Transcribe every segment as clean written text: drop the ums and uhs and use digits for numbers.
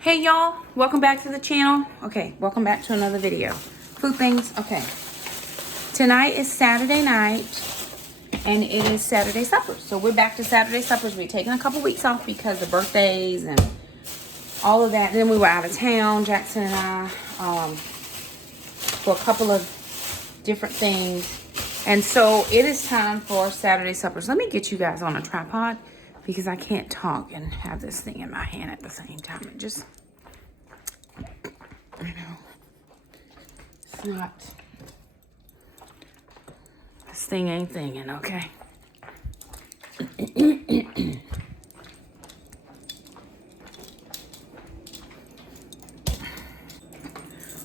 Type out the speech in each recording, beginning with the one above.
Hey y'all, welcome back to the channel. Okay, welcome back to another video. Food things, okay. Tonight is Saturday night and it is Saturday suppers. So we're back to Saturday suppers. We're taking a couple weeks off because of birthdays and all of that. Then we were out of town, Jackson and I, for a couple of different things. And so it is time for Saturday suppers. Let me get you guys on a tripod because I can't talk and have this thing in my hand at the same time. It just, I know, it's not, this thing ain't thinking, okay?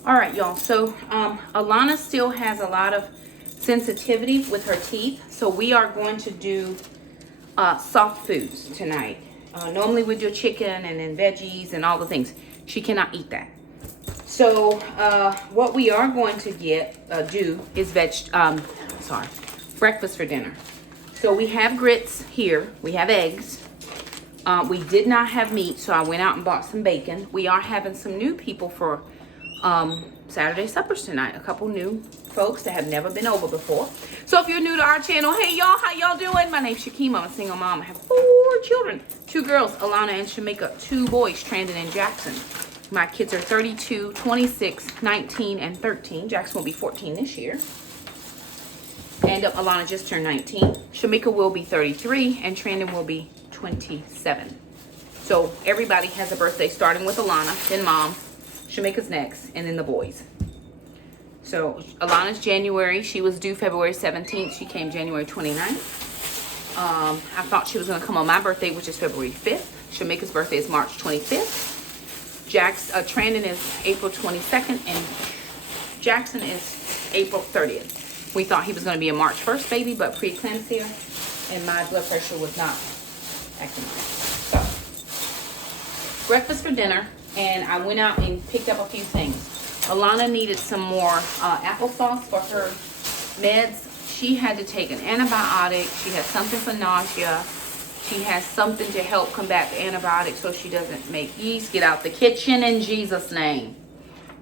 All right, y'all, so Alana still has a lot of sensitivity with her teeth, so we are going to do soft foods tonight. Normally we do chicken and then veggies and all the things. She cannot eat that. So what we are going to do is breakfast for dinner. So we have grits here. We have eggs. We did not have meat, so I went out and bought some bacon. We are having some new people for Saturday suppers tonight. A couple new folks that have never been over before. So if you're new to our channel, hey y'all, how y'all doing? My name's Shakema. I'm a single mom. I have 4 children. 2 girls, Alana and Shamika. 2 boys, Trandon and Jackson. My kids are 32, 26, 19, and 13. Jackson will be 14 this year. And Alana just turned 19. Shamika will be 33, and Trandon will be 27. So everybody has a birthday, starting with Alana, then Mom, Shamika's next, and then the boys. So Alana's January. She was due February 17th. She came January 29th. I thought she was going to come on my birthday, which is February 5th. Shamika's birthday is March 25th. Trandon is April 22nd, and Jackson is April 30th. We thought he was going to be a March 1st baby, but preeclampsia, and my blood pressure was not acting right. So, breakfast for dinner, and I went out and picked up a few things. Alana needed some more applesauce for her meds. She had to take an antibiotic. She has something for nausea. She has something to help combat the antibiotic so she doesn't make yeast. Get out the kitchen in Jesus' name.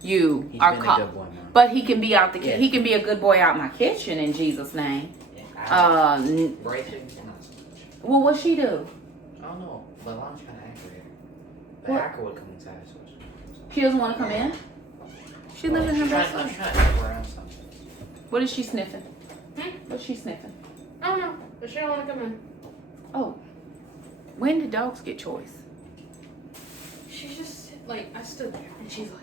You He's are been a caught. good boy, Mom. But he can be out the Yeah. He can be a good boy out my kitchen in Jesus' name. Yeah, Bracing, not so much. Well, what she do? I don't know, but Lon's kind of accurate. The What? hacker would come inside, so She doesn't want to come in? She lives in her best I'm life. trying to help her around something. What is she sniffing? What's she sniffing? I don't know, but she don't want to come in. Oh. When did dogs get choice? She's just, like, I stood there, and she's like,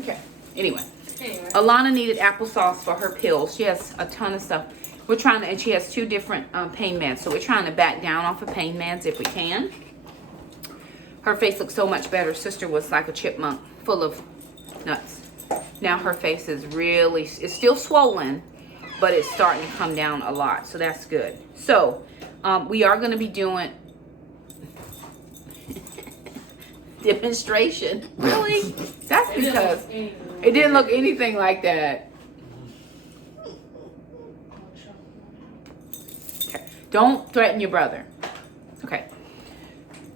Okay. Anyway. anyway. Alana needed applesauce for her pills. She has a ton of stuff. We're trying to, and she has 2 different pain meds. So we're trying to back down off of pain meds if we can. Her face looks so much better. Sister was like a chipmunk, full of nuts. Now her face is really, it's still swollen, but it's starting to come down a lot. So that's good. So we are going to be doing demonstration. Really? That's because it didn't look anything like that. Okay. Don't threaten your brother. Okay.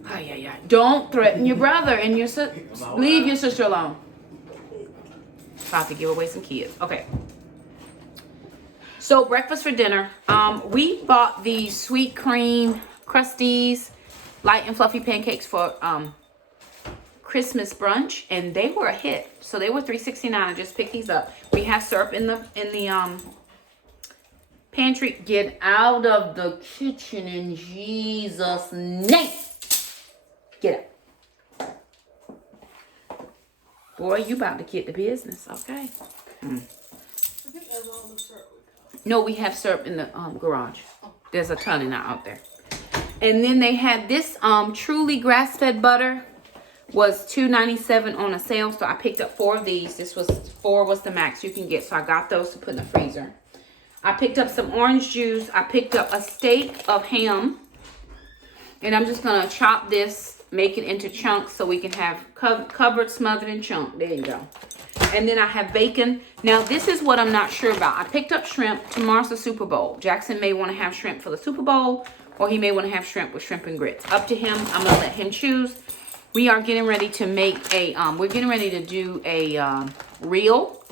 Oh, yeah. Don't threaten your brother and your sister. Leave your sister alone. About to give away some kids. Okay. So breakfast for dinner. We bought these sweet cream crusties, light and fluffy pancakes for Christmas brunch, and they were a hit. So they were $3.69. I just picked these up. We have syrup in the pantry. Get out of the kitchen in Jesus' name. Get up. Boy, you about to get the business, okay? I think that's all the syrup we got. No, we have syrup in the garage. There's a ton of that out there. And then they had this truly grass-fed butter. Was $2.97 on a sale, so I picked up 4 of these. This was 4 was the max you can get, so I got those to put in the freezer. I picked up some orange juice. I picked up a steak of ham, and I'm just gonna chop this, make it into chunks so we can have covered, smothered, and chunked. There you go. And then I have bacon. Now this is what I'm not sure about. I picked up shrimp. Tomorrow's the Super Bowl. Jackson may want to have shrimp for the Super Bowl, or he may want to have shrimp with shrimp and grits. Up to him. I'm gonna let him choose. We are getting ready to make a, we're getting ready to do a reel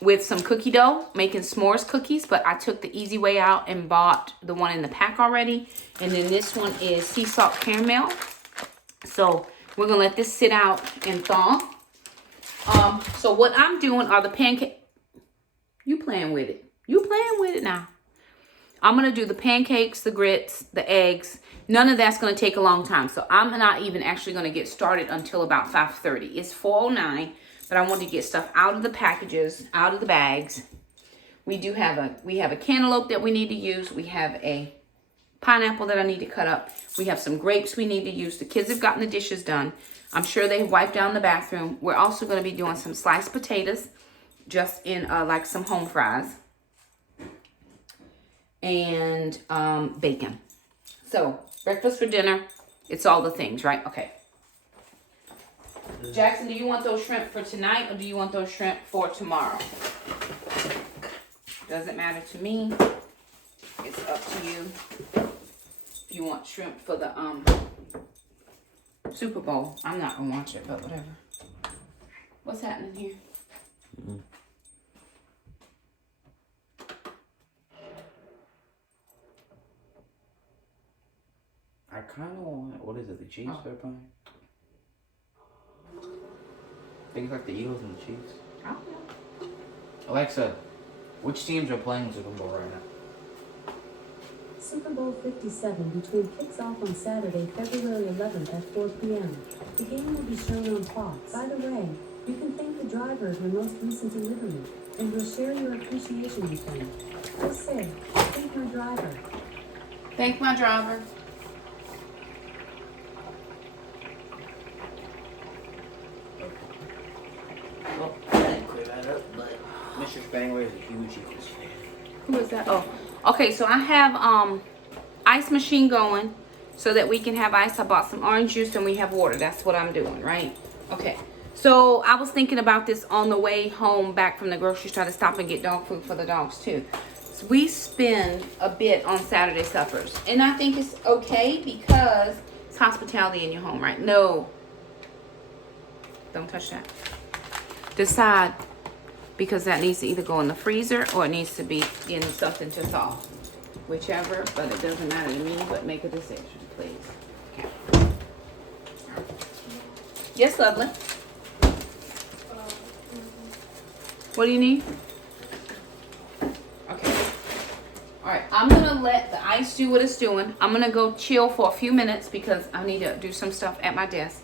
with some cookie dough, making s'mores cookies, but I took the easy way out and bought the one in the pack already. And then this one is sea salt caramel. So we're gonna let this sit out and thaw. So what I'm doing are the pancake. You playing with it. You playing with it now. I'm gonna do the pancakes, the grits, the eggs. None of that's gonna take a long time. So I'm not even actually gonna get started until about 5:30. It's 4:09, but I want to get stuff out of the packages, out of the bags. We have a cantaloupe that we need to use. We have a pineapple that I need to cut up. We have some grapes we need to use. The kids have gotten the dishes done. I'm sure they wiped down the bathroom. We're also going to be doing some sliced potatoes, just in like some home fries, and bacon. So breakfast for dinner. It's all the things, right? Okay. Jackson, do you want those shrimp for tonight or do you want those shrimp for tomorrow? Doesn't matter to me. It's up to you. If you want shrimp for the Super Bowl, I'm not gonna watch it, but whatever. What's happening here? I kind of want, what is it, the Chiefs they're playing? I think it's like the Eagles and the Chiefs. I don't know. Alexa, which teams are playing Super Bowl right now? Super Bowl 57 between kicks off on Saturday, February 11th at 4 p.m. The game will be shown on Fox. By the way, you can thank the driver of your most recent delivery, and we'll share your appreciation with them. Just say, thank my driver. Thank my driver. Well, I didn't clear that up, but Mr. Spangler is a huge Eagles fan. Who is that? Oh, okay. So I have ice machine going so that we can have ice. I bought some orange juice and we have water. That's what I'm doing, right? Okay. So I was thinking about this on the way home back from the grocery store to stop and get dog food for the dogs too. So we spend a bit on Saturday suppers, and I think it's okay because it's hospitality in your home, right? No, don't touch that. Decide, because that needs to either go in the freezer or it needs to be in something to thaw. Whichever, but it doesn't matter to me, but make a decision, please. Okay. Yes, lovely. What do you need? Okay. All right, I'm gonna let the ice do what it's doing. I'm gonna go chill for a few minutes because I need to do some stuff at my desk.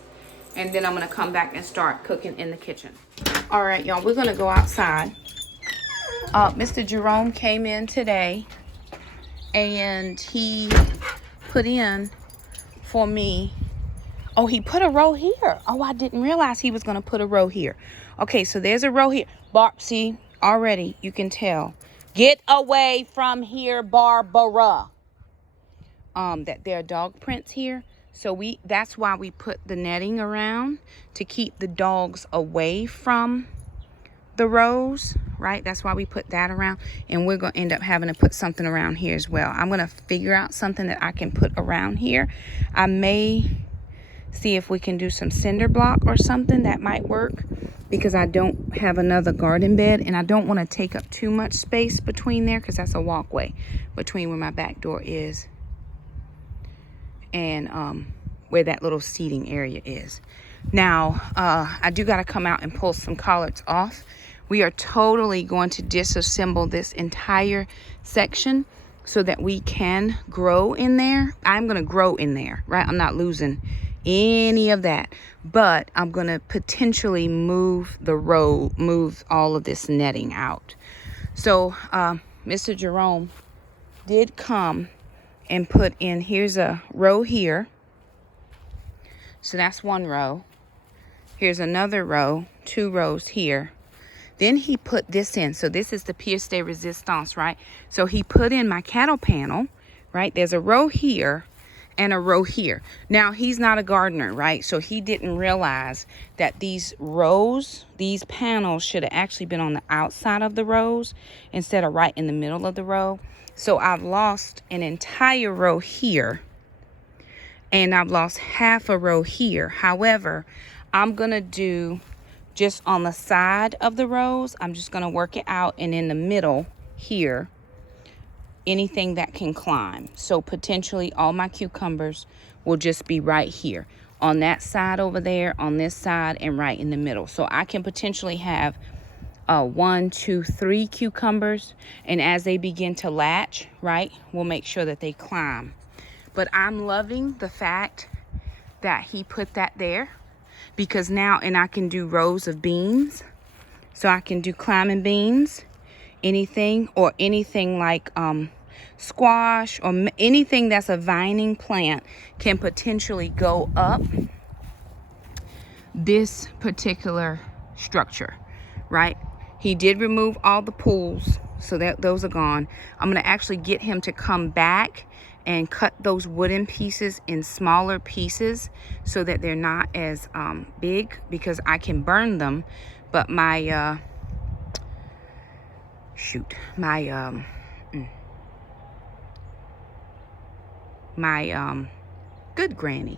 And then I'm gonna come back and start cooking in the kitchen. All right, y'all, we're gonna go outside. Mr. Jerome came in today and he put in for me. Oh, he put a row here. Oh, I didn't realize he was gonna put a row here. Okay, so there's a row here. Barb, see, already you can tell. Get away from here, Barbara. That there are dog prints here. So that's why we put the netting around, to keep the dogs away from the rows, right? That's why we put that around. And we're going to end up having to put something around here as well. I'm going to figure out something that I can put around here. I may see if we can do some cinder block or something that might work, because I don't have another garden bed and I don't want to take up too much space between there, because that's a walkway between where my back door is and where that little seating area is. Now, I do got to come out and pull some collards off. We are totally going to disassemble this entire section so that we can grow in there. I'm going to grow in there, right? I'm not losing any of that, but I'm going to potentially move all of this netting out. So, Mr. Jerome did come and put in, here's a row here. So that's one row. Here's another row, 2 rows here. Then he put this in. So this is the pièce de résistance, right? So he put in my cattle panel, right? There's a row here and a row here. Now, he's not a gardener, right? So he didn't realize that these rows, these panels should have actually been on the outside of the rows instead of right in the middle of the row. So I've lost an entire row here. and I've lost half a row here. However, I'm gonna do just on the side of the rows, I'm just gonna work it out, and in the middle here, anything that can climb. So potentially all my cucumbers will just be right here on that side over there, on this side, and right in the middle. So I can potentially have 1, 2, 3 cucumbers, and as they begin to latch, right, we'll make sure that they climb. But I'm loving the fact that he put that there, because now, and I can do rows of beans. So I can do climbing beans, anything like squash, or anything that's a vining plant can potentially go up this particular structure, right? He did remove all the pools, so that those are gone. I'm going to actually get him to come back and cut those wooden pieces in smaller pieces so that they're not as big, because I can burn them. But my good granny,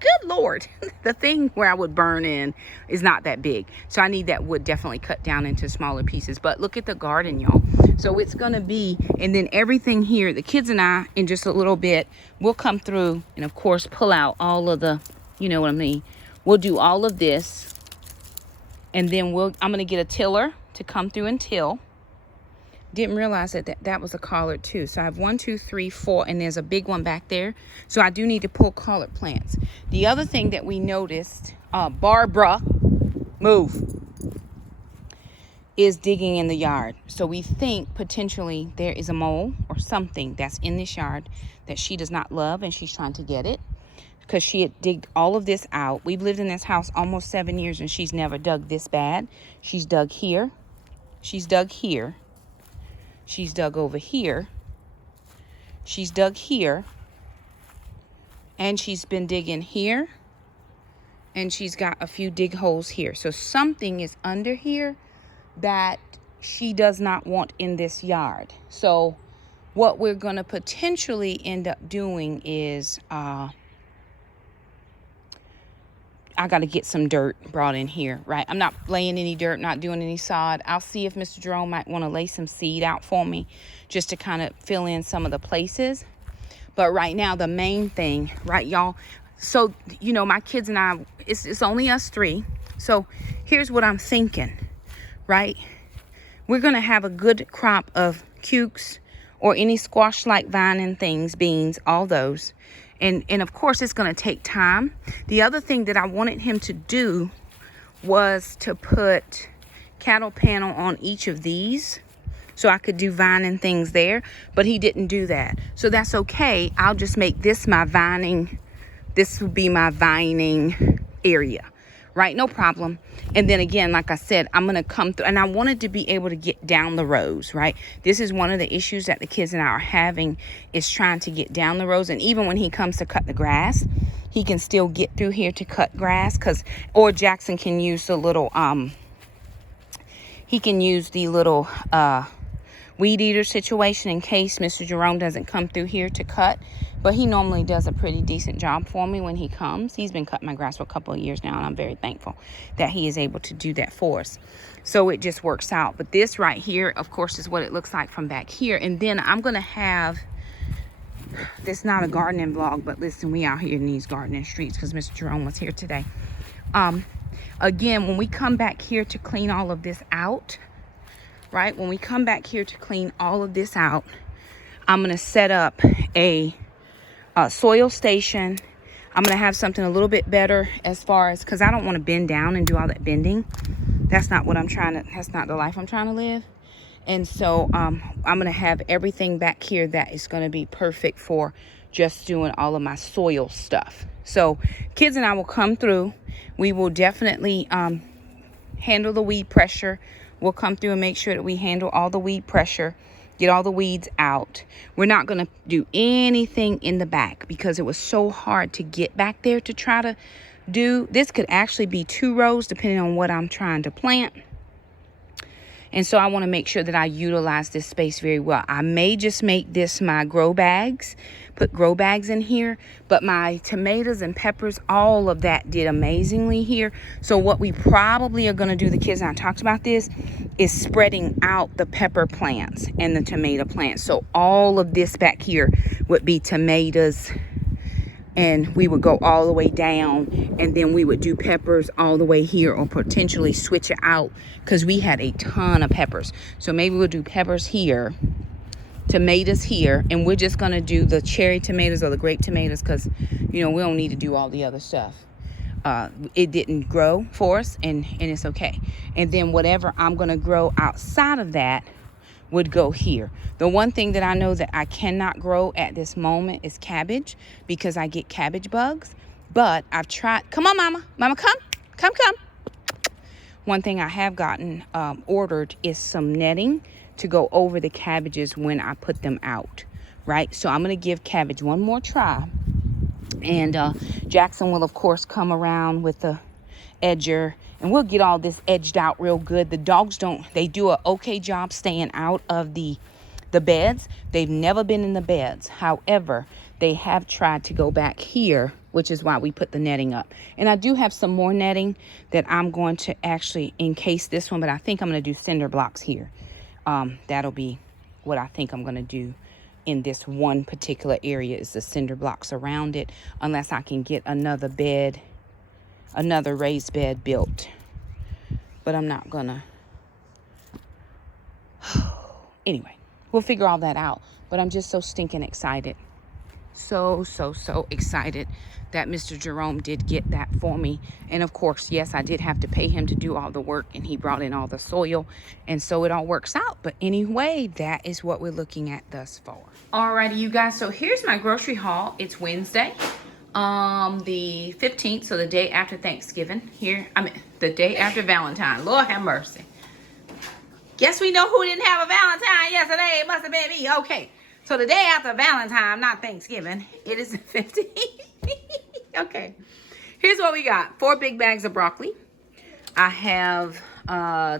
good Lord, the thing where I would burn in is not that big. So I need that wood definitely cut down into smaller pieces. But look at the garden, y'all. So it's going to be, and then everything here, the kids and I, in just a little bit, we'll come through and, of course, pull out all of the, you know what I mean? We'll do all of this. And then I'm going to get a tiller to come through and till. Didn't realize that was a collard too. So I have 1, 2, 3, 4, and there's a big one back there. So I do need to pull collard plants. The other thing that we noticed, Barbara, move, is digging in the yard. So we think potentially there is a mole or something that's in this yard that she does not love, and she's trying to get it, because she had digged all of this out. We've lived in this house almost 7 years, and she's never dug this bad. She's dug here. She's dug here. She's dug over here. She's dug here. And she's been digging here. And she's got a few dig holes here. So something is under here that she does not want in this yard. So what we're going to potentially end up doing is I got to get some dirt brought in here, right? I'm not laying any dirt, not doing any sod. I'll see if Mr. Jerome might want to lay some seed out for me just to kind of fill in some of the places. But right now, the main thing, right, y'all? So, you know, my kids and I, it's only us 3. So here's what I'm thinking, right? We're going to have a good crop of cukes or any squash-like vining things, beans, all those. And of course, it's going to take time. The other thing that I wanted him to do was to put cattle panel on each of these so I could do vining things there. But he didn't do that. So that's okay. I'll just make this my vining. This will be my vining area, right? No problem. And then again, like I said, I'm going to come through, and I wanted to be able to get down the rows, right? This is one of the issues that the kids and I are having, is trying to get down the rows. And even when he comes to cut the grass, he can still get through here to cut grass, or Jackson can use the little, weed eater situation in case Mr. Jerome doesn't come through here to cut. But he normally does a pretty decent job for me when he comes. He's been cutting my grass for a couple of years now, and I'm very thankful that he is able to do that for us. So it just works out. But this right here, of course, is what it looks like from back here. And then I'm going to have, this not a gardening vlog, but listen, we out here in these gardening streets because Mr. Jerome was here today. Again, when we come back here to clean all of this out, right? When we come back here to clean all of this out, I'm going to set up a soil station. I'm going to have something a little bit better as far as, because I don't want to bend down and do all that bending. That's not what I'm trying to, that's not the life I'm trying to live. And so I'm going to have everything back here that is going to be perfect for just doing all of my soil stuff. So kids and I will come through. We will definitely handle the weed pressure. We'll come through and make sure that we handle all the weed pressure, get all the weeds out. We're not going to do anything in the back because it was so hard to get back there to try to do. This could actually be 2 rows depending on what I'm trying to plant. And so I want to make sure that I utilize this space very well. I may just make this my grow bags, put grow bags in here, but my tomatoes and peppers, all of that did amazingly here. So what we probably are going to do, the kids and I talked about this, is spreading out the pepper plants and the tomato plants. So all of this back here would be tomatoes, and we would go all the way down, and then we would do peppers all the way here, or potentially switch it out because we had a ton of peppers. So maybe we'll do peppers here, tomatoes here, and we're just going to do the cherry tomatoes or the grape tomatoes because, you know, we don't need to do all the other stuff. It didn't grow for us, and it's okay. And then whatever I'm going to grow outside of that would go here. The one thing that I know that I cannot grow at this moment is cabbage because I get cabbage bugs. But I've tried. Come on, Mama. Mama, come. Come. One thing I have gotten ordered is some netting to go over the cabbages when I put them out, right? So I'm going to give cabbage one more try. And Jackson will, of course, come around with the edger, and we'll get all this edged out real good. The dogs they do a okay job staying out of the beds. They've never been in the beds. However, they have tried to go back here, which is why we put the netting up. And I do have some more netting that I'm going to actually encase this one, but I think I'm going to do cinder blocks here. That'll be what I think I'm going to do in this one particular area, is the cinder blocks around it, unless I can get another raised bed built. But I'm not gonna. Anyway, we'll figure all that out. But I'm just so stinking excited. So excited that Mr. Jerome did get that for me. And of course, yes, I did have to pay him to do all the work, and he brought in all the soil, and so it all works out. But anyway, that is what we're looking at thus far. Alrighty, you guys, so here's my grocery haul. It's Wednesday, the 15th, so the day after Thanksgiving. The day after Valentine. Lord have mercy. Guess we know who didn't have a Valentine yesterday. It must have been me. Okay, so the day after Valentine, not Thanksgiving, it is the 15th. Okay, here's what we got. 4 big bags of broccoli. I have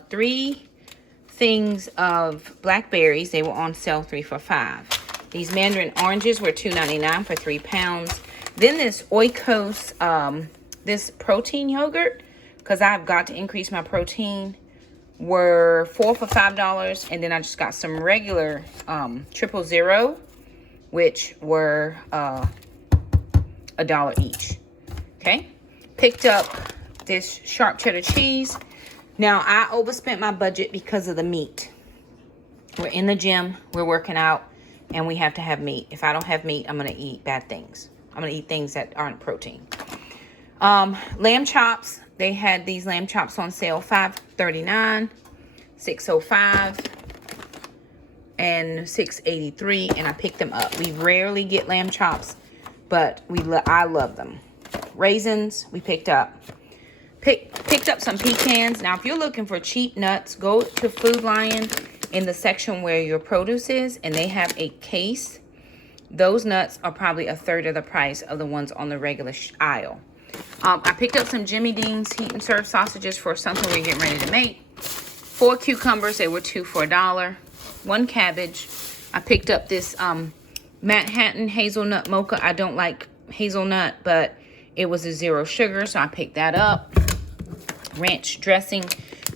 3 things of blackberries. They were on sale 3 for $5. These mandarin oranges were $2.99 for 3 pounds. Then this Oikos, this protein yogurt, because I've got to increase my protein, were 4 for $5. And then I just got some regular 000, which were $1 each. Okay, picked up this sharp cheddar cheese. Now I overspent my budget because of the meat. We're in the gym, we're working out, and we have to have meat. If I don't have meat, I'm gonna eat bad things. I'm gonna eat things that aren't protein. Lamb chops. They had these lamb chops on sale, $5.39, $6.05, and $6.83, and I picked them up. We rarely get lamb chops, but I love them. Raisins, we picked up. Picked up some pecans. Now, if you're looking for cheap nuts, go to Food Lion in the section where your produce is, and they have a case. Those nuts are probably 1/3 of the price of the ones on the regular aisle. I picked up some Jimmy Dean's heat and serve sausages for something we're getting ready to make. 4 cucumbers, they were 2 for $1. 1 cabbage. I picked up this Manhattan hazelnut mocha. I don't like hazelnut, but it was a 0 sugar, so I picked that up. Ranch dressing.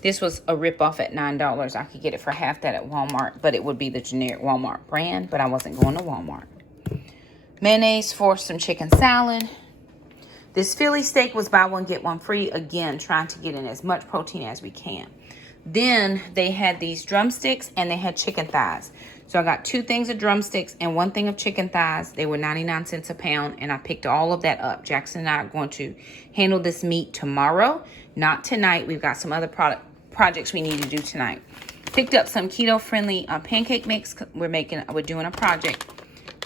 This was a ripoff at $9. I could get it for half that at Walmart, but it would be the generic Walmart brand, but I wasn't going to Walmart. Mayonnaise for some chicken salad. This Philly steak was buy one, get one free. Again, trying to get in as much protein as we can. Then they had these drumsticks, and they had chicken thighs. So I got 2 things of drumsticks and 1 thing of chicken thighs. They were 99 cents a pound, and I picked all of that up. Jackson and I are going to handle this meat tomorrow, not tonight. We've got some other projects we need to do tonight. Picked up some keto-friendly pancake mix. We're doing a project.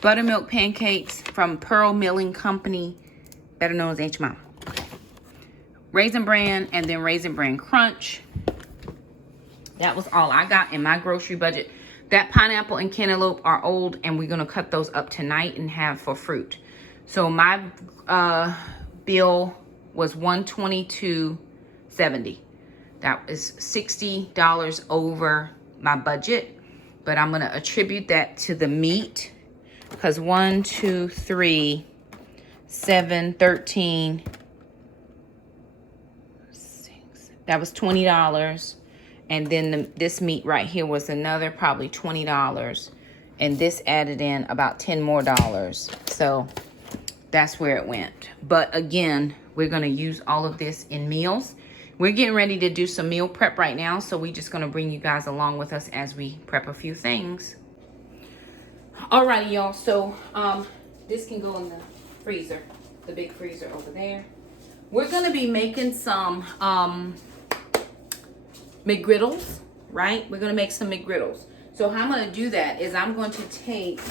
Buttermilk pancakes from Pearl Milling Company, better known as H Mom. Raisin Bran, and then Raisin Bran Crunch. That was all I got in my grocery budget. That pineapple and cantaloupe are old, and we're going to cut those up tonight and have for fruit. So my bill was $122.70. That is $60 over my budget, but I'm gonna attribute that to the meat, because 1, 2, 3, 7, 13, 6, that was $20. And then this meat right here was another probably $20. And this added in about $10 more. So that's where it went. But again, we're gonna use all of this in meals. We're getting ready to do some meal prep right now, so we're just gonna bring you guys along with us as we prep a few things. Alrighty, y'all, so this can go in the freezer, the big freezer over there. We're gonna be making some McGriddles, right? We're gonna make some McGriddles. So how I'm gonna do that is I'm going to take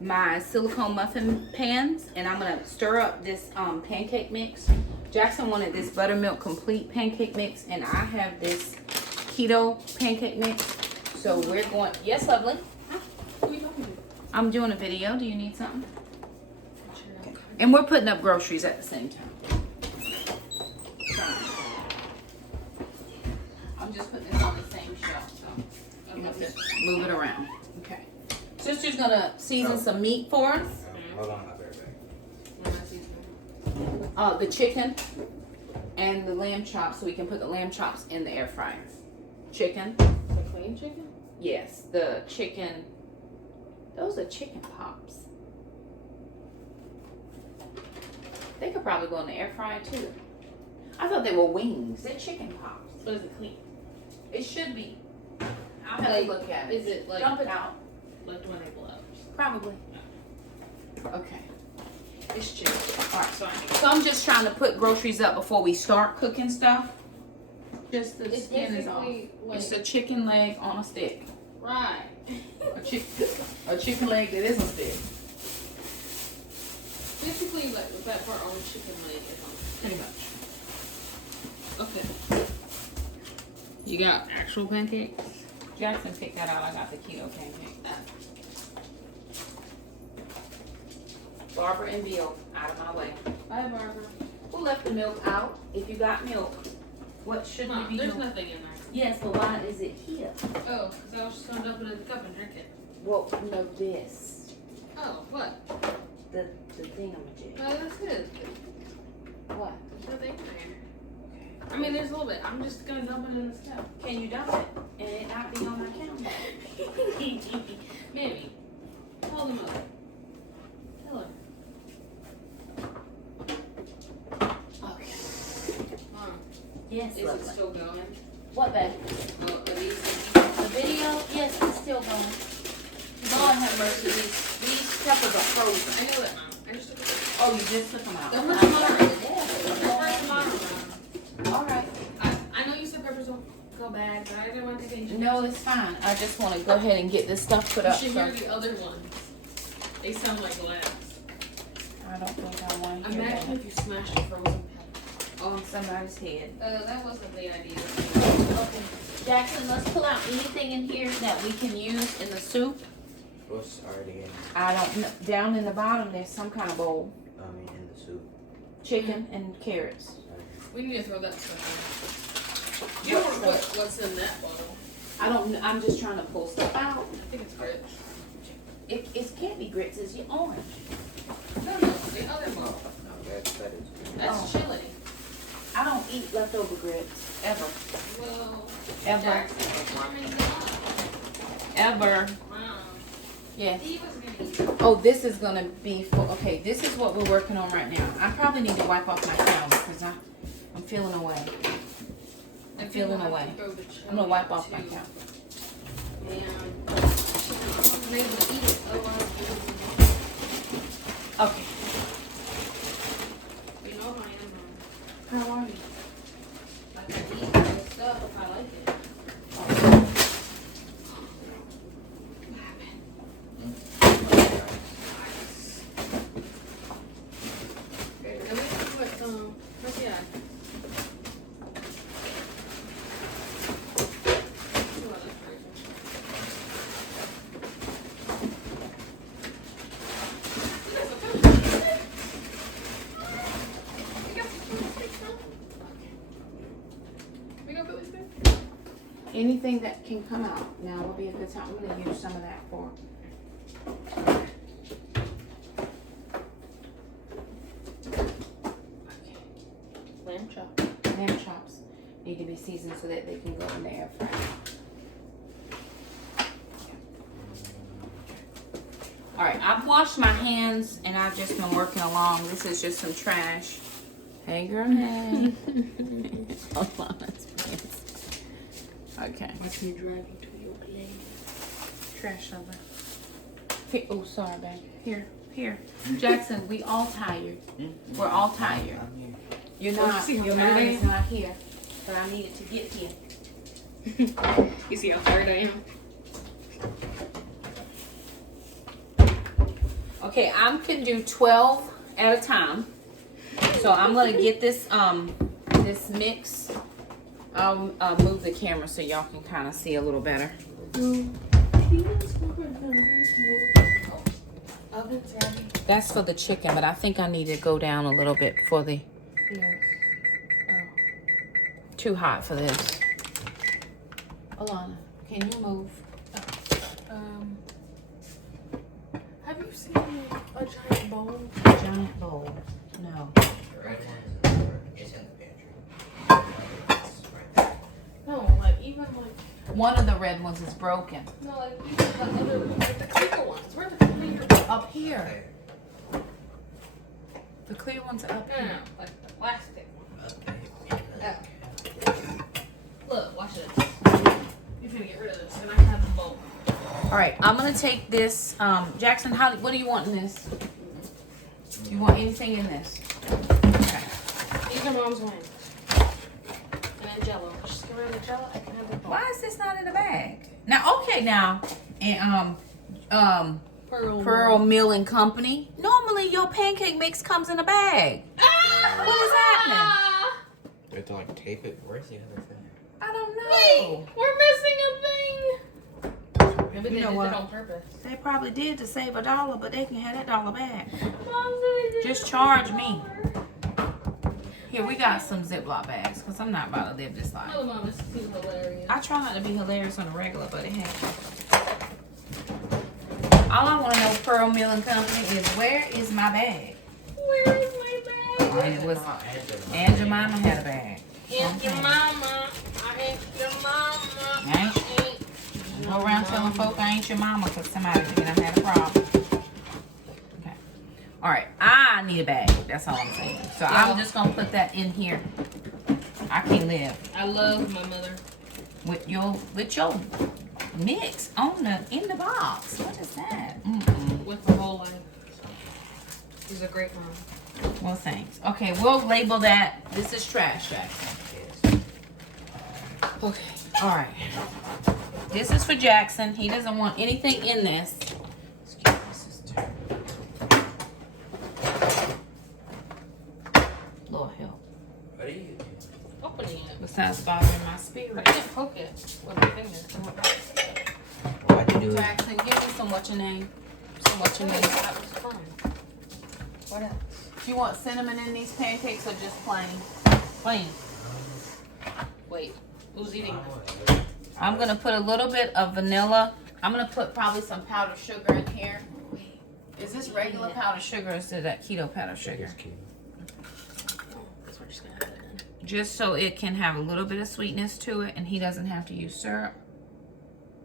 my silicone muffin pans and I'm gonna stir up this pancake mix. Jackson wanted this buttermilk complete pancake mix, and I have this keto pancake mix. So we're going, yes, lovely. Who are you talking to? I'm doing a video. Do you need something? Okay. And we're putting up groceries at the same time. I'm just putting this on the same shelf, so you have to move it around. Okay. Sister's gonna season some meat for us. Hold on, I'll be right back. The chicken and the lamb chops, so we can put the lamb chops in the air fryer. Chicken. The clean chicken? Yes, the chicken. Those are chicken pops. They could probably go in the air fryer too. I thought they were wings. They're chicken pops. But is it clean? It should be. I'll have Like, to look at it. Is it like Dump it out. left when they blow? Probably. Okay. It's chicken. Alright. So So I'm just trying to put groceries up before we start cooking stuff. Just the it's skin is off. basically like It's a chicken leg on a stick. right. A chicken leg that is a stick. Basically like that part on the chicken leg is on. Pretty much. Okay. You got actual pancakes? Jackson picked that out. I got the keto pancake. Barbara and Bill, out of my way. Bye, Barbara. Who left the milk out? If you got milk, what should Mom, we be there's doing? nothing in there. Yes, but why is it here? Oh, because I was just gonna dump it in the cup and drink it. Well, no, this. Oh, what? The thingamajig. No, that's good. What? There's nothing in there. I mean, there's a little bit. I'm just gonna dump it in this cup. Can you dump it and it not be on my counter? Maybe. Hold them up. Hello. Okay. Mom, Yes, is it lovely. still going? What, babe? Oh, are these The video? Yes, it's still going. Lord have mercy. These peppers are frozen. I know that, Mom. I just took it. Oh, you just took them out. The first tomorrow. Yeah. First tomorrow, Mom. All right. I know you said peppers don't go bad, but I didn't want to take any. No, it's fine. I just want to go ahead and get this stuff put You up. should So hear the other ones. They sound like glass. I don't think I want to hear Imagine that if you smashed a frozen pepper. on somebody's head. That wasn't the idea. Okay. Jackson, let's pull out anything in here that we can use in the soup. What's already in? I don't know. Down in the bottom, there's some kind of bowl. I mean, in the soup. Chicken and carrots. We need to throw that stuff in. You don't know what's in that bottle. I don't. I'm just trying to pull stuff out. I think it's grits. It can't be grits. It's orange. No, the other Oh, bottle. no, that is. That's Oh. chili. I don't eat leftover grits ever. Well, Ever. Jackson was warming it up. Ever. Wow. Yes. He was gonna eat it. Oh, this is gonna be for. Okay, this is what we're working on right now. I probably need to wipe off my calendar because I'm feeling away. I'm feeling away. I'm gonna wipe off my calendar. And I wasn't able to eat it. Okay. You know how I am. How are you? Like I eat the stuff if I like it. What happened? And we can put where's the eye? anything that can come out. Now will be a good time. I'm gonna use some of that for. Lamb chop. Lamb chops need to be seasoned so that they can go in the air fryer. All right, I've washed my hands and I've just been working along. This is just some trash. Hey, girl, hey. Hold on, let's please. Okay. Watch me driving to your plane. Trash over. Here, oh, sorry, babe. Here. Jackson, we all tired. We're all tired. I'm here. You're Well, not. see how Your tired mind I is am? not here, but I needed to get here. You see how tired I am? Okay, I can do 12 at a time. So I'm gonna get this this mix. I'll move the camera so y'all can kind of see a little better. Oven's ready. That's for the chicken, but I think I need to go down a little bit for the. Yes. Too hot for this. Alana, can you move? Have you seen a giant bowl? Giant bowl. No. The red one is in the pantry. It's right there. No, like even like One of the red ones is broken. no, like even the other like the clear ones. Where are the clear? Up here. The clear ones are up No, here. like the plastic one. Okay. Look, watch this. You're gonna get rid of this, and I have the bowl. All right, I'm gonna take this. Jackson, what do you want in this? You want anything in this? Okay. These are mom's wings. And a Jello. Just get rid of the Jello. I can have the bowl. Why is this not in the bag? Now, okay, now, and Pearl Mill and Company. Normally, your pancake mix comes in a bag. What is happening? Do I have to like tape it? Where's the other thing? I don't know. Wait, we're missing a thing. Maybe You they know did what? it on purpose. They probably did to save $1, but they can have that $1 back. Mom said they did Just it charge on me. Here, we got some Ziploc bags, because I'm not about to live this life. Oh, Mom, this is too hilarious. I try not to be hilarious on the regular, but it has. All I want to know, Pearl Mill and Company, is where is my bag? Where is my bag? And it was, and Jemima had a bag. Ask your mama. I asked your mama. Ain't Go around telling folk I ain't your mama because somebody done had a problem. Okay. All right. I need a bag. That's all I'm saying. So I'm just going to put that in here. I can't live I love my mother. with your mix in the box. What is that? With the whole life. She's a great mom. Well, thanks. Okay, we'll label that. This is trash, Jackson. Okay. All right. This is for Jackson. He doesn't want anything in this. Excuse me, sister. Lord help. What are you doing? Opening it. Besides bothering my I spirit. can't poke it with my finger. Why'd you do it? Jackson, give me some what's your name? Some what's your name? That was fun. What else? Do you want cinnamon in these pancakes or just plain? Plain. Wait. Who's eating? I'm gonna put a little bit of vanilla. I'm gonna put probably some powdered sugar in here. Wait. Is this regular powdered sugar or is it that keto powdered sugar? We're just gonna have it in. Just so it can have a little bit of sweetness to it and he doesn't have to use syrup.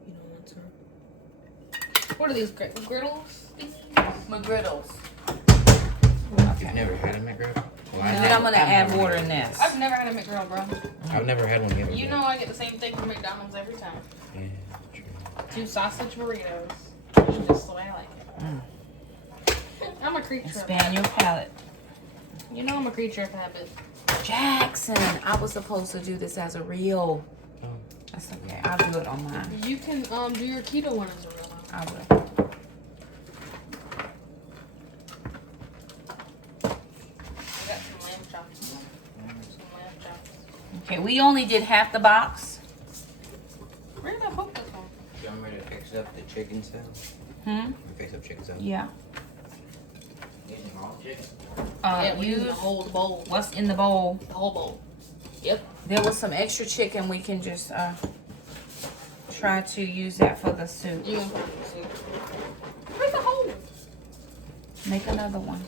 You don't want some. What are these? McGriddles? McGriddles. You've never had a McGriddle? Well, And then I'm gonna add water in this. I've never had a McGriddle, bro. I've never had one either. You know I get the same thing from McDonald's every time. Yeah, true. 2 sausage burritos. It's just the way I like it. I'm a creature of habit. Expand your palate. You know I'm a creature of habit. Jackson, I was supposed to do this as a reel. Oh. That's okay. I'll do it on mine. You can do your keto one as a real one. I will. I got some lamb chops. Some lamb chops. Okay, we only did half the box. Where did I poke this one? You want me to fix up the chicken cells? Fix up chicken cells? Yeah. Using all chicken? Yeah, we use Use the whole bowl. what's in the bowl. The whole bowl. Yep. There was some extra chicken we can just try to use that for the soup. You gonna put it in the soup? Where's the hole? Make another one.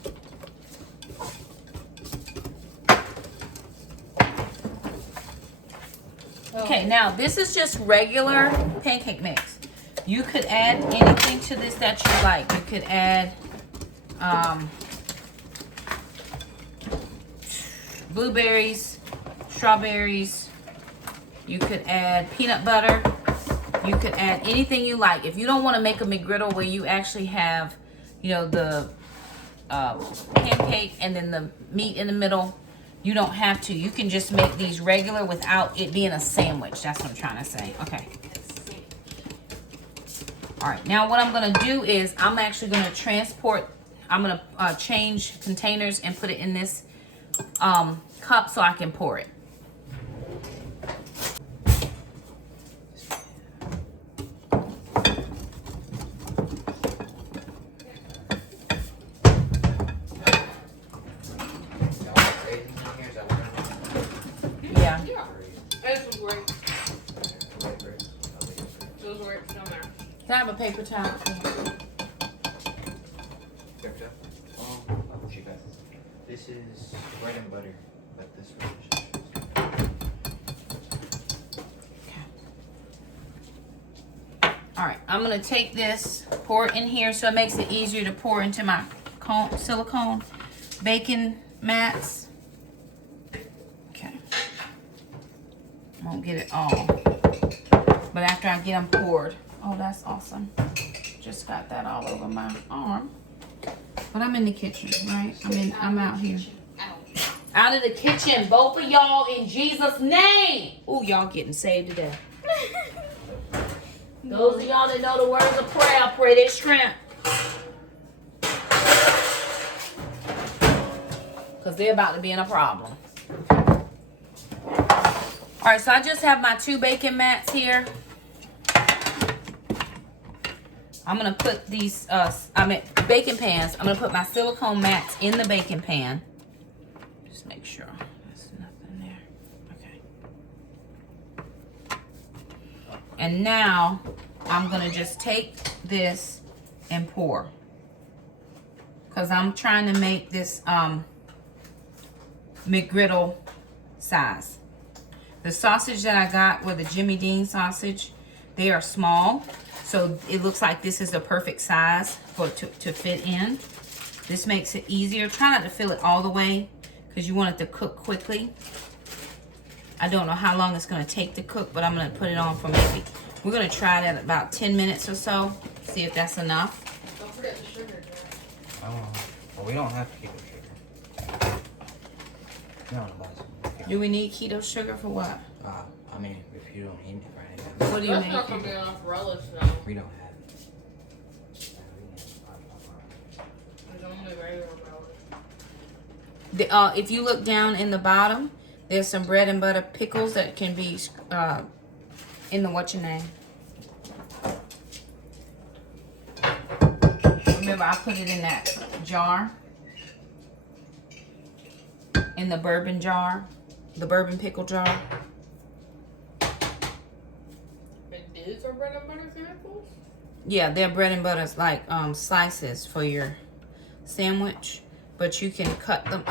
Okay, now this is just regular pancake mix. You could add anything to this that you like. You could add blueberries, strawberries. You could add peanut butter. You could add anything you like. If you don't want to make a McGriddle where you actually have, you know, the pancake and then the meat in the middle, you don't have to. You can just make these regular without it being a sandwich. That's what I'm trying to say. Okay. All right. Now what I'm going to do is I'm actually going to transport. I'm going to change containers and put it in this cup so I can pour it. Yeah. Yeah. This was great. Those were down there. Can I have a paper towel? This is bread and butter, but this one is All right, I'm gonna take this, pour it in here so it makes it easier to pour into my silicone bacon mats. Okay. Won't get it all, but after I get them poured. Oh, that's awesome. Just got that all over my arm. But I'm in the kitchen, right? I'm out here. Out of the kitchen, both of y'all, in Jesus' name. Ooh, y'all getting saved today. Those of y'all that know the words of prayer, pray their strength. Because they're about to be in a problem. All right, so I just have my 2 bacon mats here. I'm going to put these, bacon pans. I'm going to put my silicone mats in the bacon pan. Just make sure there's nothing there. Okay. And now I'm going to just take this and pour. Because I'm trying to make this McGriddle size. The sausage that I got were the Jimmy Dean sausage. They are small. So it looks like this is the perfect size to fit in. This makes it easier. Try not to fill it all the way because you want it to cook quickly. I don't know how long it's going to take to cook, but I'm going to put it on for maybe, we're going to try it at about 10 minutes or so. See if that's enough. Don't forget the sugar, Jack. Oh, well, we don't have to keep it sugar. No, Do we need keto sugar for what? I mean, if you don't eat it right now. What do you That's mean? not gonna be enough relish though. We don't have it. There's only regular relish. If you look down in the bottom, there's some bread and butter pickles that can be in the whatchamacallit. Remember, I put it in that jar. In the bourbon jar. The bourbon pickle jar. These are bread and butter samples? Yeah, they're bread and butter like slices for your sandwich. But you can cut them,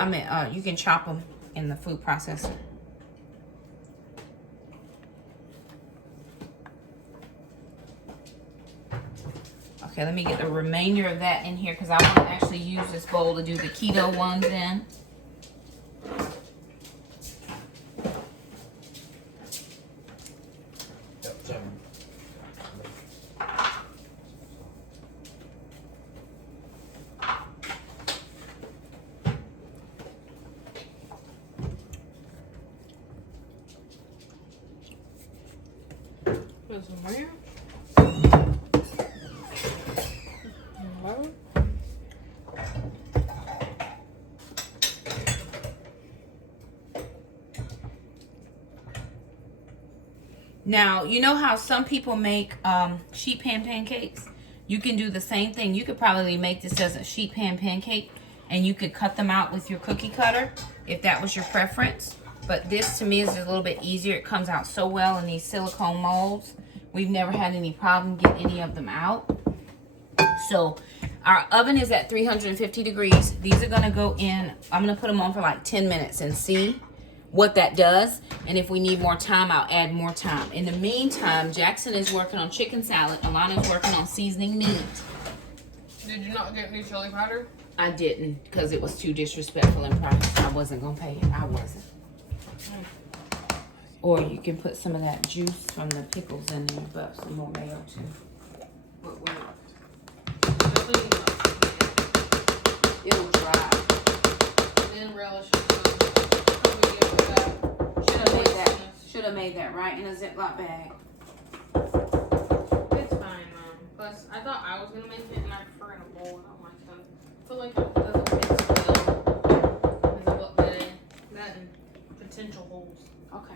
you can chop them in the food processor. Okay, let me get the remainder of that in here because I want to actually use this bowl to do the keto ones in. Put some mayo. Now, you know how some people make sheet pan pancakes? You can do the same thing. You could probably make this as a sheet pan pancake and you could cut them out with your cookie cutter if that was your preference. But this to me is a little bit easier. It comes out so well in these silicone molds We've never had any problem getting any of them out. So our oven is at 350 degrees. These are gonna go in. I'm gonna put them on for like 10 minutes and see what that does. And if we need more time, I'll add more time. In the meantime, Jackson is working on chicken salad. Alana's working on seasoning meat. Did you not get new chili powder? I didn't, because it was too disrespectful in price. I wasn't gonna pay it. I wasn't. Or you can put some of that juice from the pickles in there, but some more mayo too. But it'll dry. Then relish. Should have made that right in a Ziploc bag. It's fine, Mom. Plus, I thought I was gonna make it, and I prefer in a bowl. I don't like them. I feel like it doesn't mix well. There's a book that and potential holes. Okay.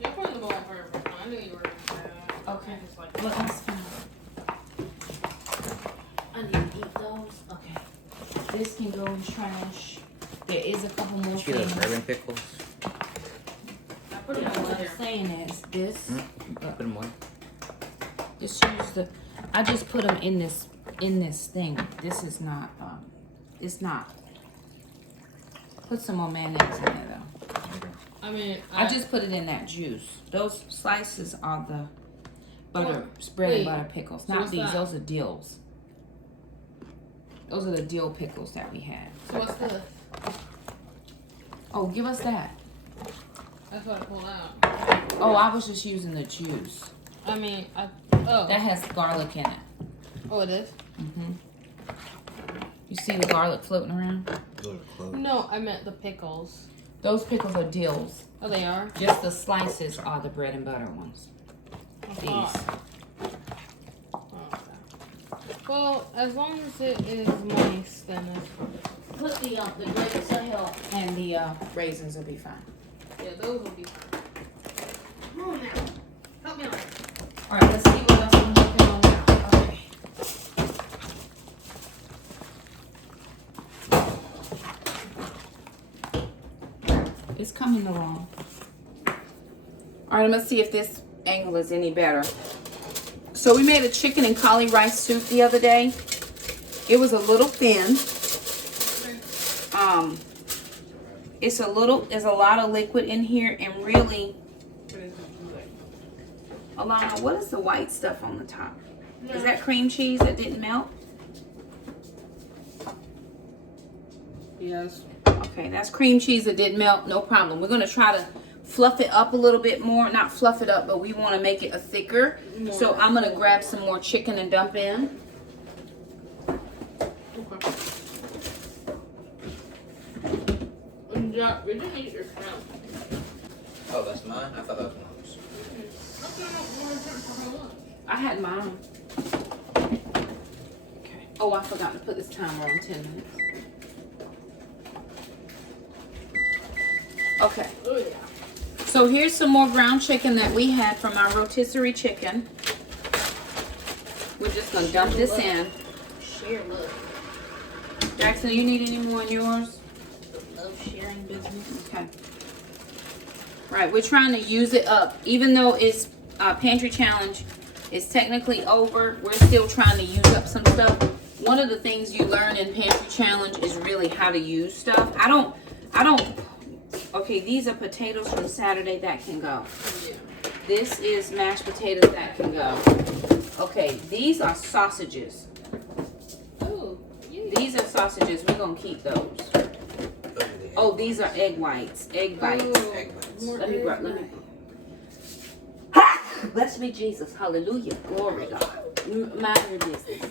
You're putting the bowl on purpose. I knew you were gonna say that. Okay. I just like Well, that's fine. I need to eat those. Okay. This can go in trash. There is a couple more See those things. bourbon pickles? I put it What over I'm there. saying is this. Put them away. Just use the. I just put them in this thing. This is not. It's not. Put some more mayonnaise in there though. I mean, I just put it in that juice. Those slices are the butter, bread and butter pickles. So Not what's these. that? Those are dills. Those are the dill pickles that we had. So what's this? Oh, give us that. That's what I pulled out. Oh, I was just using the juice. I mean, That has garlic in it. Oh, it is? Mm-hmm. You see the garlic floating around? Those are close. No, I meant the pickles. Those pickles are dills. Oh, they are? Just the slices are the bread and butter ones. These. Oh, okay. Well, as long as it is moist, then it's fine. Put the grapes will help, and the raisins will be fine. Yeah, those will be fine. Come on now. Help me out. All right, let's see what else I'm working on now. Okay. It's coming along. All right, I'm gonna see if this angle is any better. So we made a chicken and cauli rice soup the other day. It was a little thin. There's a lot of liquid in here, and really, Alana, what is the white stuff on the top? Is that cream cheese that didn't melt? Yes. Okay, that's cream cheese that didn't melt, no problem. We're gonna try to fluff it up a little bit more. Not fluff it up, but we wanna make it a thicker. So I'm gonna grab some more chicken and dump in. Okay. Yeah, we didn't eat your crown. Oh, that's mine? I thought that was Mom's. I had mine. Okay. Oh, I forgot to put this timer on 10 minutes. Okay. Oh, yeah. So here's some more ground chicken that we had from our rotisserie chicken. We're just gonna dump this in. Share love. Jackson, you need any more in yours? Love sharing business. Okay. Right, we're trying to use it up. Even though it's pantry challenge is technically over, we're still trying to use up some stuff. One of the things you learn in pantry challenge is really how to use stuff. I don't, okay, these are potatoes from Saturday that can go. Yeah. This is mashed potatoes that can go. Okay, these are sausages. Oh, yeah. These are sausages, we're gonna keep those. Oh, these are egg whites, egg bites. Oh, Egg bites. more Let me egg grab, let me. white. Bless me, Jesus. Hallelujah. Glory, God. Mind your business.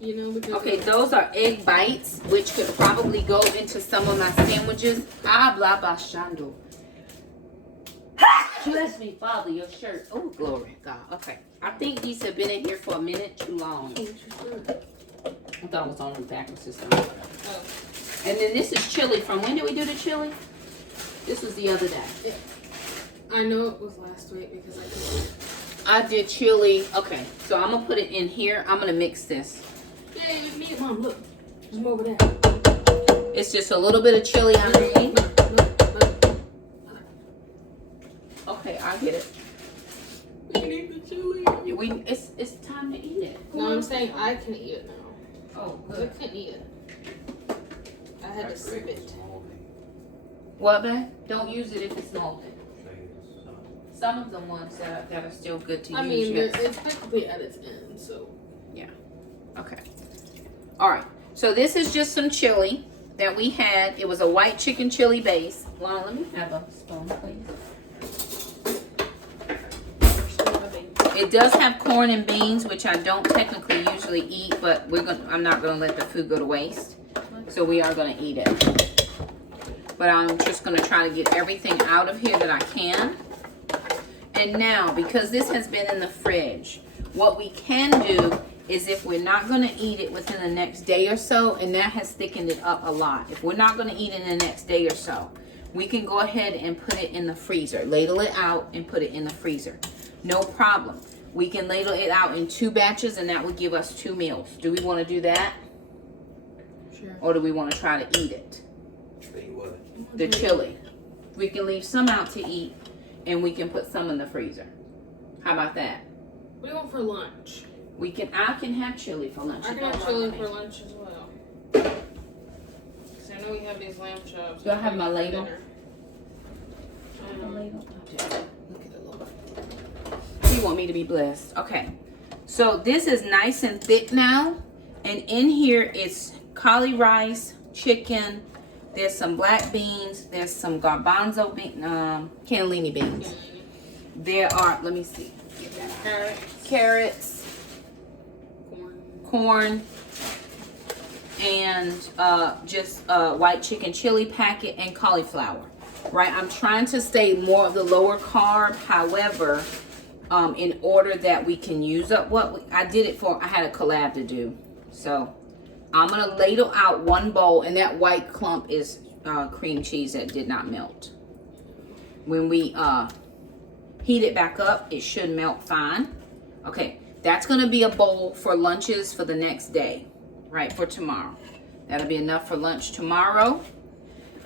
You know, because Okay, those are egg bites, which could probably go into some of my sandwiches. Ah, blah, blah, shando. Bless me, Father, your shirt. Oh, glory, God. Okay. I think these have been in here for a minute too long. I thought it was on the vacuum system. Oh, And then this is chili from, when did we do the chili? This was the other day. yeah. I know it was last week because I could. I did chili. Okay, so I'm going to put it in here. I'm going to mix this. Yeah, me and Mom, look. There's more over there. It's just a little bit of chili underneath. Look. I get it. We can eat the chili. It's time to eat it. No, I'm saying I can eat it now. Oh, I good. couldn't eat it. I had to spit. Well, then, don't use it if it's moldy. Some of the ones that are still good to use. I mean, yes. it's technically at its end, so. Okay. All right. So this is just some chili that we had. It was a white chicken chili base. Lana, let me have a spoon, please. It does have corn and beans, which I don't technically usually eat, but I'm not gonna let the food go to waste. So we are gonna eat it. But I'm just gonna try to get everything out of here that I can. And now, because this has been in the fridge, what we can do is if we're not going to eat it within the next day or so, and that has thickened it up a lot. If we're not going to eat it in the next day or so, we can go ahead and put it in the freezer. Ladle it out and put it in the freezer. No problem. We can ladle it out in 2 batches, and that would give us 2 meals. Do we want to do that? Sure. Or do we want to try to eat it? Eat what? The chili. We can leave some out to eat, and we can put some in the freezer. How about that? What do you want for lunch? I can have chili for lunch. I It can don't have bother chili me. for lunch as well. Because I know we have these lamb chops. Do I have my ladle? Dinner. Look at the Lord. You want me to be blessed. Okay. So this is nice and thick now. And in here it's cauli rice, chicken. There's some black beans. There's some garbanzo cannellini beans. There are, let me see. Carrots. Corn. And just white chicken chili packet and cauliflower. Right, I'm trying to stay more of the lower carb. However, in order that we can use up I had a collab to do. So I'm gonna ladle out 1 bowl, and that white clump is cream cheese that did not melt. When we heat it back up, it should melt fine. Okay, that's gonna be a bowl for lunches for the next day, right, for tomorrow. That'll be enough for lunch tomorrow.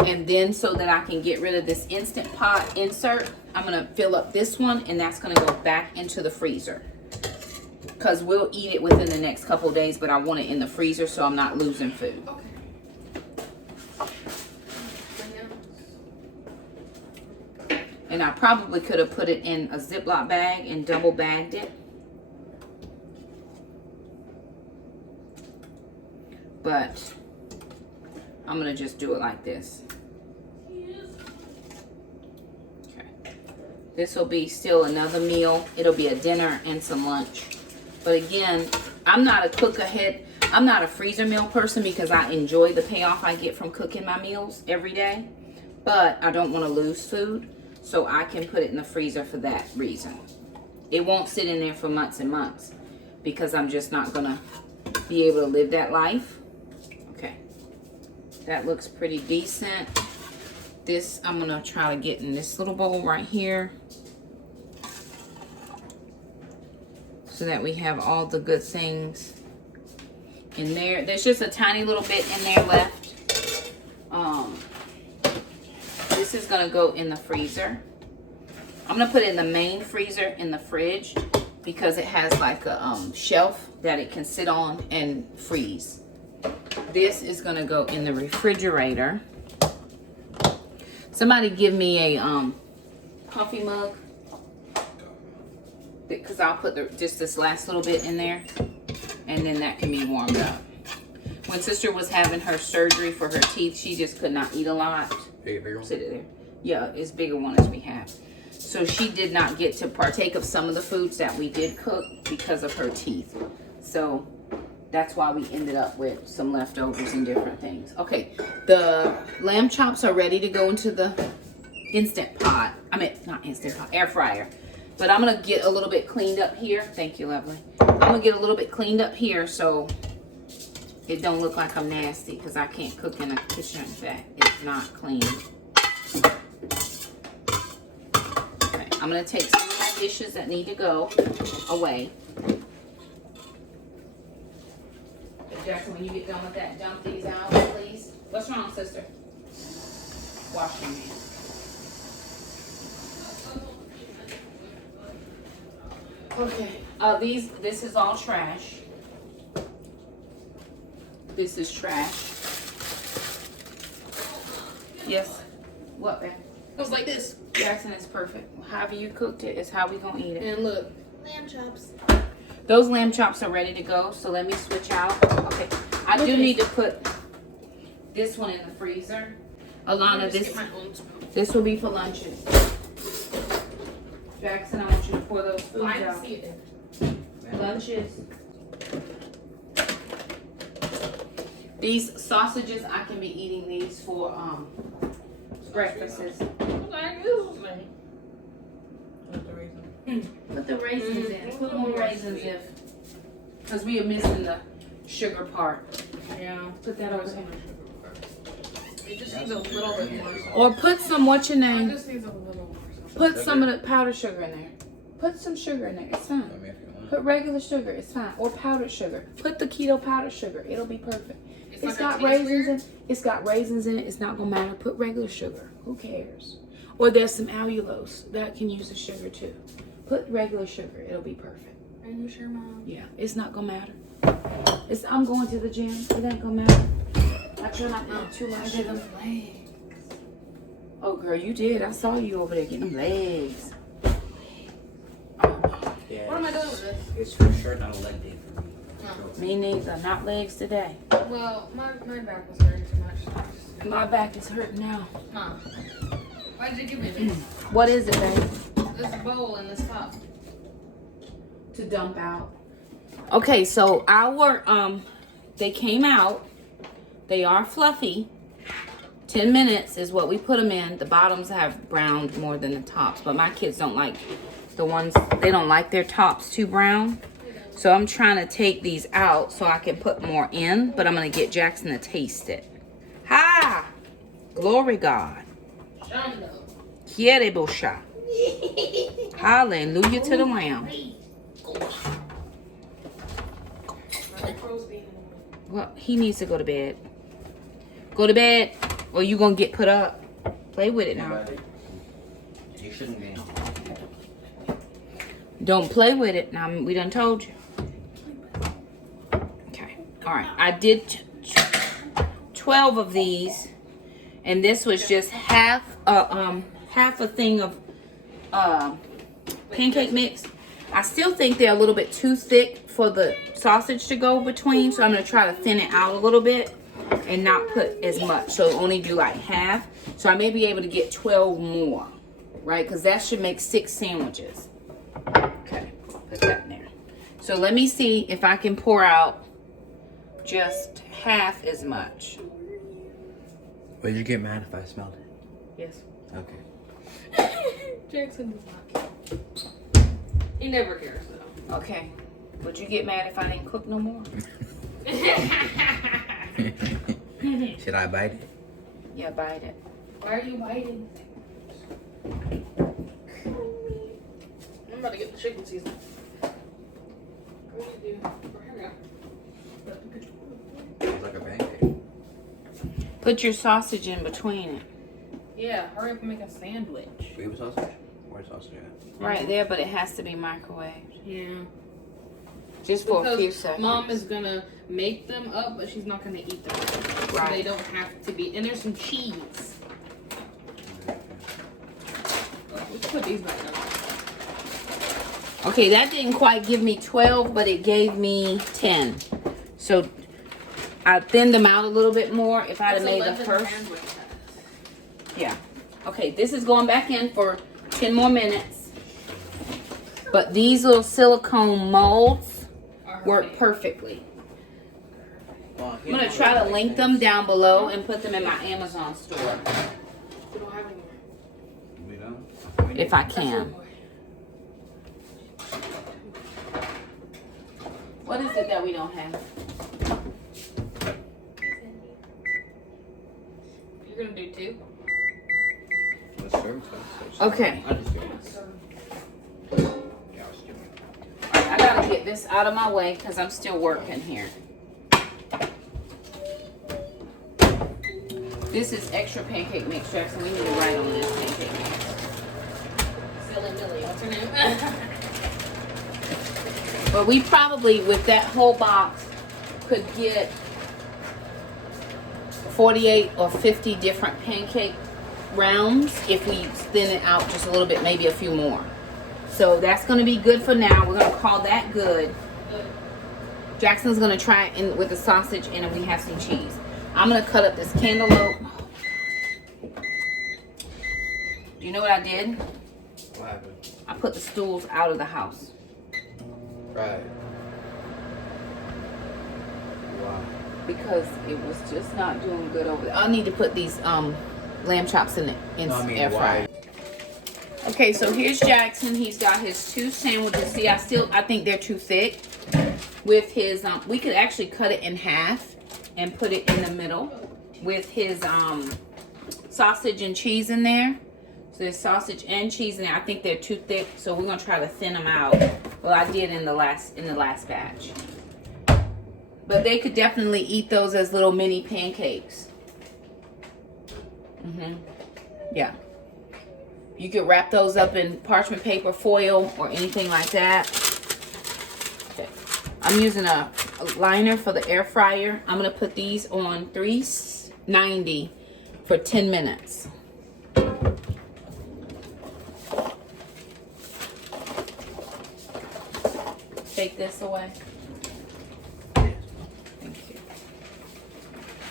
And then so that I can get rid of this Instant Pot insert, I'm gonna fill up this one, and that's gonna go back into the freezer. Because we'll eat it within the next couple of days, but I want it in the freezer so I'm not losing food. Okay. And I probably could have put it in a Ziploc bag and double bagged it. But I'm gonna just do it like this. Okay. This will be still another meal. It'll be a dinner and some lunch. But again, I'm not a cook ahead. I'm not a freezer meal person because I enjoy the payoff I get from cooking my meals every day. But I don't want to lose food, so I can put it in the freezer for that reason. It won't sit in there for months and months because I'm just not gonna be able to live that life. Okay. That looks pretty decent. This I'm gonna try to get in this little bowl right here so that we have all the good things in there. There's just a tiny little bit in there left. This is gonna go in the freezer. I'm gonna put it in the main freezer in the fridge because it has like a shelf that it can sit on and freeze. This is gonna go in the refrigerator. Somebody give me a coffee mug because I'll put just this last little bit in there, and then that can be warmed up. When sister was having her surgery for her teeth, she just could not eat a lot. Bigger one? Sit it there. Yeah, it's bigger one as we have. So she did not get to partake of some of the foods that we did cook because of her teeth. So that's why we ended up with some leftovers and different things. Okay, the lamb chops are ready to go into the Instant Pot. I mean, not Instant Pot, air fryer. But I'm gonna get a little bit cleaned up here. Thank you, lovely. I'm gonna get a little bit cleaned up here so it don't look like I'm nasty because I can't cook in a kitchen that is not clean. Okay, I'm gonna take some of my dishes that need to go away. Jackson, when you get done with that, dump these out, please. What's wrong, sister? Wash your hands. Okay. This is all trash. This is trash. Yes. What, man? It was like this. Jackson is perfect. However you cooked it is how we gonna eat it. And look, lamb chops. Those lamb chops are ready to go, so let me switch out. Okay. I do need to put this one in the freezer. Alana, this will be for lunches. Jackson, I want you to pour those foods out. Lunches. These sausages, I can be eating these for breakfasts. Put the raisins in. Put more raisins because we are missing the sugar part. Yeah. Put that over here. It just needs a little bit more. Or put some, what's your It name? just needs a little more. Put some of the powdered sugar in there. Put some sugar in there. It's fine. Put regular sugar. It's fine. Or powdered sugar. Put the keto powdered sugar. It'll be perfect. It's got raisins in. It's got raisins in it. It's not gonna matter. Put regular sugar. Who cares? Or there's some allulose that can use the sugar too. Put regular sugar. It'll be perfect. Are you sure, Mom? Yeah. It's not gonna matter. I'm going to the gym. It ain't gonna matter. I try not to eat too much sugar. Oh, girl, you did. I saw you over there getting them legs. Yeah. What am I doing with this? It's for sure not a leg day for me. No. Me neither. Not legs today. Well, my back was hurting too much. My back is hurting now. Mom, why did you give me this? What is it, babe? This bowl and this cup. To dump out. Okay, so our they came out. They are fluffy. 10 minutes is what we put them in. The bottoms have browned more than the tops, but my kids don't like the ones, they don't like their tops too brown. So I'm trying to take these out so I can put more in, but I'm gonna get Jackson to taste it. Ha! Glory God. Shondo. Quiere bosha. Hallelujah to the Lamb. Well, he needs to go to bed. Go to bed, or you gonna get put up. Play with it now. You shouldn't be. Don't play with it. Now we done told you. Okay. All right. I did 12 of these, and this was just half a thing of pancake mix. I still think they're a little bit too thick for the sausage to go between, so I'm gonna try to thin it out a little bit and not put as much. So only do like half. So I may be able to get 12 more, right? Because that should make 6 sandwiches. Okay, put that in there. So let me see if I can pour out just half as much. Would you get mad if I smelled it? Yes. Okay. Jackson does not care. He never cares though. Okay. Would you get mad if I didn't cook no more? Should I bite it? Yeah, bite it. Why are you biting? I'm about to get the chicken season. What do you do? It's like a pancake. Put your sausage in between it. Yeah, hurry up and make a sandwich. We have a sausage? Where's sausage at? Right there, but it has to be microwaved. Yeah. Just for a few Because seconds. Mom is gonna make them up, but she's not gonna eat them. So Right. they don't have to be. And there's some cheese. Let's put these back up. Okay, that didn't quite give me 12, but it gave me 10. So I thinned them out a little bit more if I'd have That's made the 11 first. sandwiches. Yeah. Okay, this is going back in for 10 more minutes. But these little silicone molds work perfectly. Well, I'm going to try to link them down below and put them in my Amazon store We don't have any more. We don't? if I can. What is it that we don't have? You're gonna do 2? Let's serve it. Okay. I'll just do it. Yeah, I'll just do it. I gotta get this out of my way because I'm still working here. This is extra pancake mix, Jackson. We need to write on this pancake mix. Silly Millie, what's her name? But we probably, with that whole box, could get 48 or 50 different pancake rounds if we thin it out just a little bit, maybe a few more. So that's going to be good for now. We're going to call that good. Jackson's going to try it in with the sausage, and then we have some cheese. I'm going to cut up this cantaloupe. Do you know what I did? What happened? I put the stools out of the house. Right. Wow. Because it was just not doing good over there. I need to put these lamb chops in the air fryer. Okay, so here's Jackson. He's got his 2 sandwiches. See, I think they're too thick. With his we could actually cut it in half and put it in the middle with his sausage and cheese in there. So there's sausage and cheese in there. I think they're too thick, so we're gonna try to thin them out. Well, I did in the last batch. But they could definitely eat those as little mini pancakes. Yeah. You could wrap those up in parchment paper, foil, or anything like that. Okay. I'm using a liner for the air fryer. I'm gonna put these on 390 for 10 minutes. Take this away. Thank you.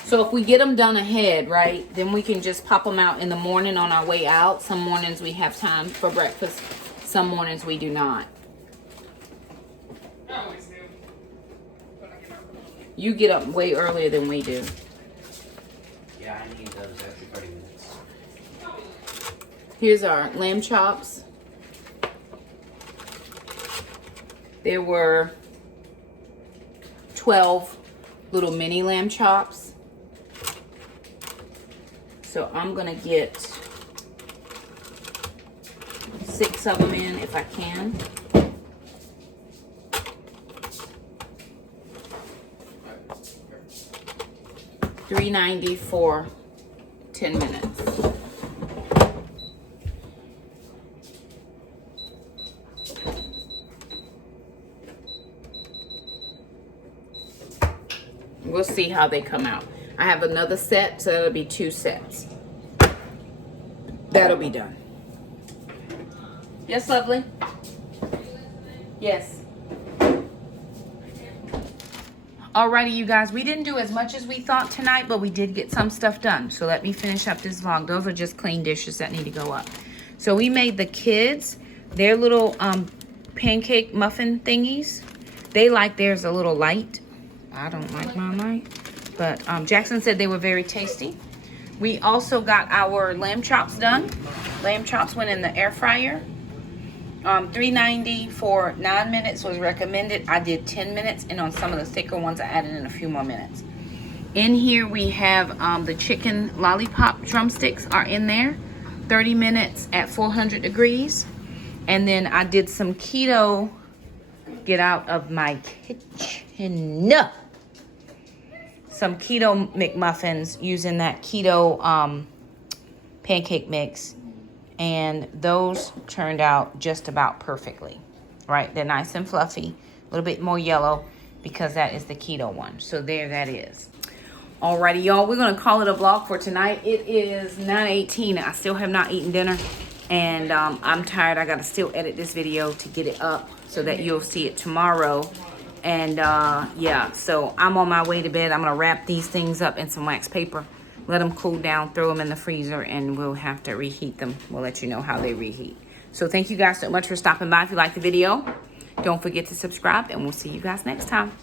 So if we get them done ahead, right, then we can just pop them out in the morning on our way out. Some mornings we have time for breakfast. Some mornings we do not. I always do. You get up way earlier than we do. Yeah, I need those extra 30 minutes. Here's our lamb chops. There were 12 little mini lamb chops. So I'm gonna get 6 of them in if I can. $3.90 for 10 minutes. We'll see how they come out. I have another set, so that'll be 2 sets. That'll be done. Yes, lovely? Yes. Alrighty, you guys. We didn't do as much as we thought tonight, but we did get some stuff done. So let me finish up this vlog. Those are just clean dishes that need to go up. So we made the kids their little pancake muffin thingies. They like theirs a little light. I don't like mine light. But Jackson said they were very tasty. We also got our lamb chops done. Lamb chops went in the air fryer. $3.90 for 9 minutes was recommended. I did 10 minutes, and on some of the thicker ones, I added in a few more minutes. In here, we have the chicken lollipop drumsticks are in there. 30 minutes at 400 degrees. And then I did some keto, get out of my kitchen. Some keto McMuffins using that keto pancake mix. And those turned out just about perfectly, right? They're nice and fluffy, a little bit more yellow because that is the keto one. So there that is. Alrighty, y'all, we're gonna call it a vlog for tonight. It is 9:18. I still have not eaten dinner, and I'm tired. I gotta still edit this video to get it up so that you'll see it tomorrow. And yeah, so I'm on my way to bed. I'm gonna wrap these things up in some wax paper, let them cool down, throw them in the freezer, and we'll have to reheat them. We'll let you know how they reheat. So thank you guys so much for stopping by. If you liked the video, don't forget to subscribe, and we'll see you guys next time.